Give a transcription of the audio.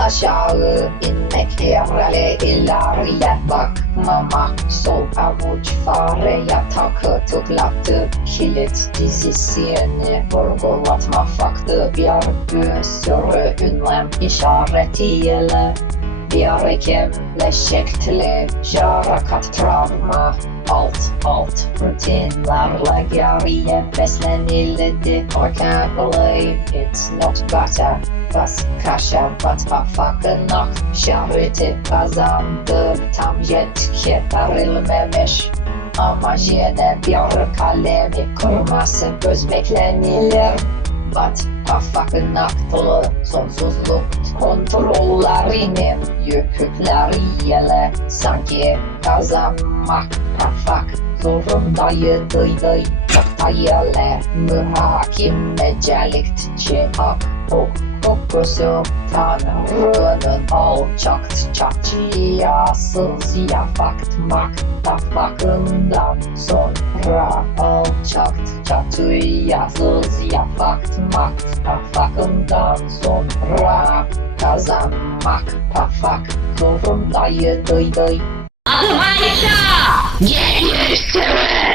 Aşağı inmek yerine ileriye bakmamak. Sol avuç fareye takı tıklattı. Kilit dizisini vurgulatma faktı. Bir sürü ünlem işaretiyle birikimle şekli şarakat travma. Alt rutinlerle geriye beslenildi. Organically it's not better. Bas kaşa batma fakınak. Şeriti kazandı. Tam yetki verilmemiş. Ama yine bir kalemi kırması göz beklenilir. Bat fakınak dolu sonsuzluk kontrollerinin yükükleriyle sanki kazanmak pafak zorundaydı. Taktayele mühakimecelikçi kokusu Tanrı'nın alçakçıyasız yafatmak tafakından sonra alçakçıyasız yafatmak tafakından sonra kazanmak tafak zorundaydı. Adım Ayşe! Get used to it!